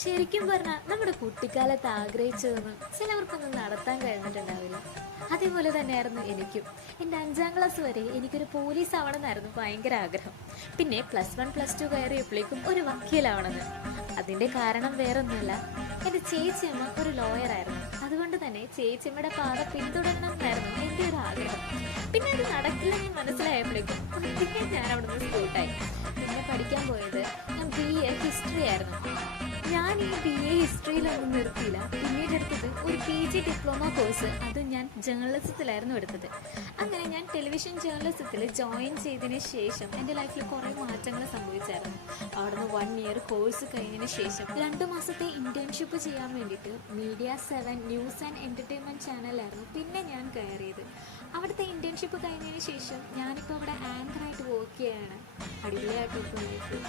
ശരിക്കും പറഞ്ഞാൽ നമ്മുടെ കുട്ടിക്കാലത്ത് ആഗ്രഹിച്ചതൊന്നും ചിലവർക്കൊന്നും നടത്താൻ കഴിഞ്ഞിട്ടുണ്ടാവില്ല. അതേപോലെ തന്നെയായിരുന്നു എനിക്കും. എൻ്റെ 5ാം ക്ലാസ് വരെ എനിക്കൊരു പോലീസ് ആവണമെന്നായിരുന്നു ഭയങ്കര ആഗ്രഹം. പിന്നെ +1 +2 കയറിയപ്പോഴേക്കും ഒരു വക്കീലാവണമെന്ന്. അതിൻ്റെ കാരണം വേറൊന്നുമല്ല, എൻ്റെ ചേച്ചിയമ്മ ഒരു ലോയറായിരുന്നു. അതുകൊണ്ട് തന്നെ ചേച്ചിയമ്മയുടെ പാത പിന്തുടരണം എന്നായിരുന്നു എൻ്റെ ഒരു ആഗ്രഹം. പിന്നെ അത് നടക്കില്ലെന്ന് മനസ്സിലായപ്പോഴേക്കും ഒറ്റയ്ക്ക് ഞാൻ അവിടെ നിന്ന് സ്കൂട്ടായി. പിന്നെ പഠിക്കാൻ പോയത് ഞാൻ BA ഹിസ്റ്ററി ആയിരുന്നു. ഞാൻ ഈ BA ഹിസ്റ്ററിയിലൊന്നും നിർത്തിയില്ല. പിന്നീട് എടുത്തത് ഒരു PG ഡിപ്ലോമ കോഴ്സ്. അത് ഞാൻ ജേർണലിസത്തിലായിരുന്നു എടുത്തത്. അങ്ങനെ ഞാൻ ടെലിവിഷൻ ജേർണലിസത്തിൽ ജോയിൻ ചെയ്തതിന് ശേഷം എൻ്റെ ലൈഫിൽ കുറേ മാറ്റങ്ങൾ സംഭവിച്ചായിരുന്നു. അവിടുന്ന് 1 ഇയർ കോഴ്സ് കഴിഞ്ഞതിന് ശേഷം 2 മാസത്തെ ഇൻറ്റേൺഷിപ്പ് ചെയ്യാൻ വേണ്ടിയിട്ട് Media7 ന്യൂസ് ആൻഡ് എൻ്റർടൈൻമെൻറ്റ് ചാനലായിരുന്നു പിന്നെ ഞാൻ കയറിയത്. അവിടുത്തെ ഇൻറ്റേൺഷിപ്പ് കഴിഞ്ഞതിന് ശേഷം ഞാനിപ്പോൾ അവിടെ ആങ്കറായിട്ട് വർക്ക് ചെയ്യുകയാണ്. അടിപൊളിയായിട്ട് പോകുന്നു.